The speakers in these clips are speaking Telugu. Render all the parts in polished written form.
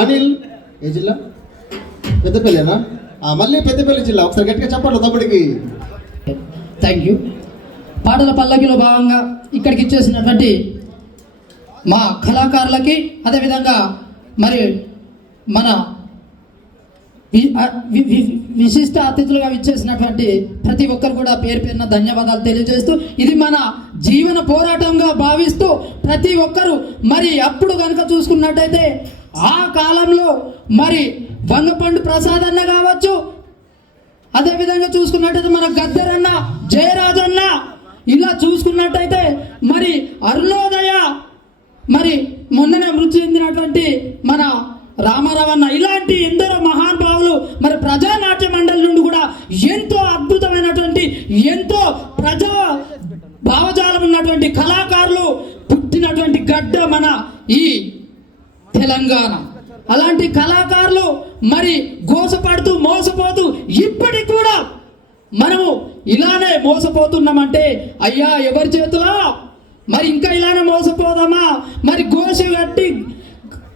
అనిల్ ఏ జిల్లా? పెద్దపల్లినా? మళ్ళీ పెద్దపల్లి జిల్లా. ఒకసారి గట్టిగా చెప్పండి తమ్ముడికి. Thank you. పాటల పల్లకిలో భాగంగా ఇక్కడికి ఇచ్చేసినటువంటి మా కళాకారులకి, అదేవిధంగా మరి మన విశిష్ట అతిథులుగా ఇచ్చేసినటువంటి ప్రతి ఒక్కరు కూడా పేరు పేరున ధన్యవాదాలు తెలియజేస్తూ, ఇది మన జీవన పోరాటంగా భావిస్తూ ప్రతి ఒక్కరు మరి అప్పుడు కనుక చూసుకున్నట్టయితే ఆ కాలంలో మరి వంగపండు ప్రసాద్ అన్న కావచ్చు, అదేవిధంగా చూసుకున్నట్టయితే మన గద్దరన్న, జయరాజన్న, ఇలా చూసుకున్నట్టయితే మరి అరుణోదయ, మరి మొన్ననే మృతి చెందినటువంటి మన రామారావు అన్న, ఇలాంటి ఎందరో మహానుభావులు మరి ప్రజానాట్య మండలి నుండి కూడా ఎంతో అద్భుతమైనటువంటి, ఎంతో ప్రజా భావజాలం ఉన్నటువంటి కళాకారులు పుట్టినటువంటి గడ్డ మన ఈ తెలంగాణ. అలాంటి కళాకారులు మరి గోసపడుతూ మోసపోతూ ఇప్పటికి కూడా మనము ఇలానే మోసపోతున్నామంటే అయ్యా ఎవరి చేతులా? మరి ఇంకా ఇలానే మోసపోదామా? మరి గోసి కట్టి,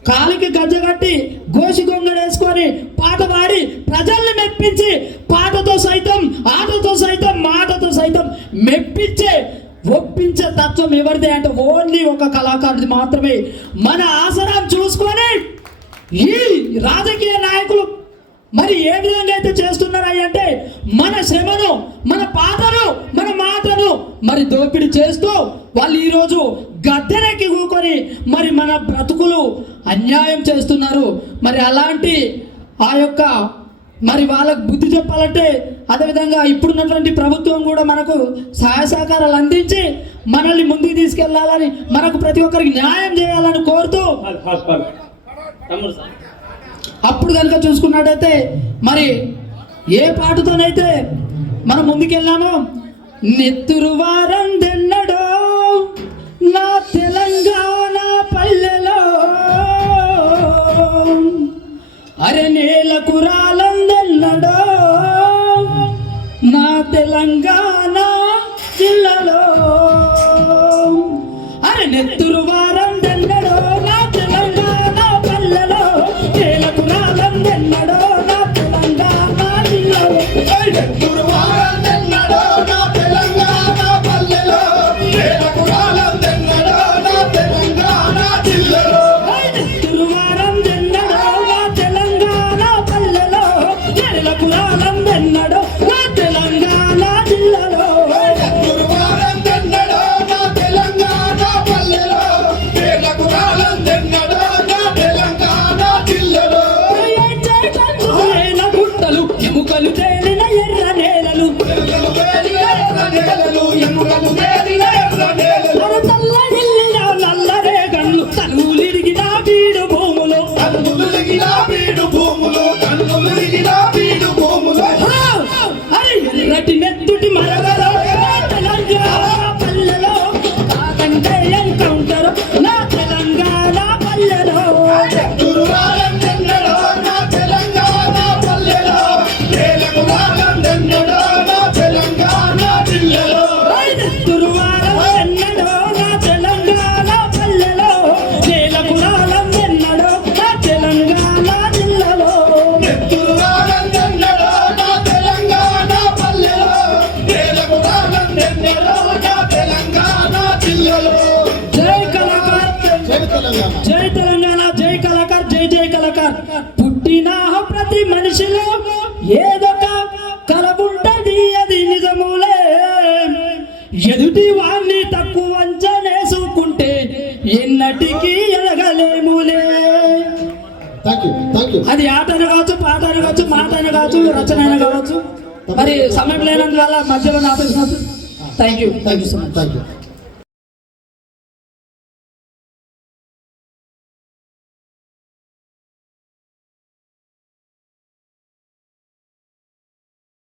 కాలికి గజ్జ కట్టి, గోసి గొంగడేసుకొని పాట పాడి ప్రజల్ని మెప్పించి, పాటతో సైతం, ఆటతో సైతం, మాటతో సైతం మెప్పించే, ఒప్పించే తత్వం ఎవరిదే అంటే ఓన్లీ ఒక కళాకారుడిది మాత్రమే. మన ఆసరాన్ని చూసుకొని ఈ రాజకీయ నాయకులు మరి ఏ విధంగా అయితే చేస్తున్నారని అంటే మన శ్రమను, మన పాటను, మన మాటను మరి దోపిడీ చేస్తూ వాళ్ళు ఈరోజు గద్దెనెక్కి కూకొని మరి మన బ్రతుకులు అన్యాయం చేస్తున్నారు. మరి అలాంటి ఆ యొక్క మరి వాళ్ళకు బుద్ధి చెప్పాలంటే, అదేవిధంగా ఇప్పుడున్నటువంటి ప్రభుత్వం కూడా మనకు సహాయ సహకారాలు అందించి మనల్ని ముందుకు తీసుకెళ్లాలని, మనకు ప్రతి ఒక్కరికి న్యాయం చేయాలని కోరుతూ, అప్పుడు కనుక చూసుకున్నట్టయితే మరి ఏ పాటతోనైతే మనం ముందుకెళ్ళామో, నెత్తురు వారం దెన్నడో నా తెలంగాణ పల్లెలో, అరే నేలకు రాలందెన్నడో నా తెలంగాణ జిల్లాలో, అరే నెత్తురు వారం దెన్నడో నా తెలంగాణ పల్లెలో, నేలకు రాలందెన్నడో నా తెలంగాణ జిల్లాలో, నెత్తురు వారం దెన్నడో నా తెలంగాణ పల్లెలో, నేలకు రాలందెన్నడో నా తెలంగాణ జిల్లాలో, నెత్తురు వారం దెన్నడో నా తెలంగాణ పల్లెలో, నేలకు రాలందెన్నడో నా తెలంగాణ జిల్లాలో, నెత్తురు వారం దెన్నడో నా తెలంగాణ పల్లెలో, నేలకు రాలందెన్నడో నా తెలంగాణ జిల్లాలో, గుట్టలు ఎముకలు తేలిన ఎర్ర నేలలు, ఎముకలు తేలిన ఎర్ర నేలలు, తల్లడిల్లిన నల్లరే గన్ను, తనులిరిగిన బీడు భూములు, కన్నులిగిన బీడు భూములు, కన్నులిగిన బీడు భూములు, ఎర్రటి నెత్తుటి మరగలో తెలంగాణ పల్లెలో, కాకంటే ఎన్కౌంటర్ నా తెలంగాణ పల్లెలో, నెత్తురు వారం దెన్నడో నా తెలంగాణ పల్లెలో, నేలకు రాలందెన్నడో నా తెలంగాణ జిల్లాలో, నెత్తురు వారం ఎన్నడో నా తెలంగాణ పల్లెలో, నేలకు రాలందెన్నడో నా తెలంగాణ జిల్లాలో, నెత్తురు వారం దెన్నడో నా తెలంగాణ పల్లెలో, నేలకు రాలందెన్నడో నా తెలంగాణ జిల్లాలో. జై కళాకార్, జై తెలంగాణ. జై తెలంగాణ, జై కళాకార్, జై జై కళాకార్. పుట్టిన ప్రతి మనిషిలో ఏదొక కళ ఉంటది, అది నిజములే. ఎదుటి వాణ్ణి తక్కువ అంచనేసుకుంటే ఎన్నటికీ ఎదగలేములే. Thank you, thank you. అది ఆటను కావచ్చు, పాటను కావచ్చు, మాటను కావచ్చు, రచన అయినా కావచ్చు. మరి సమయం లేనందువల్ల మధ్యలో ఆపేసినట్టు. Thank you so much. Thank you.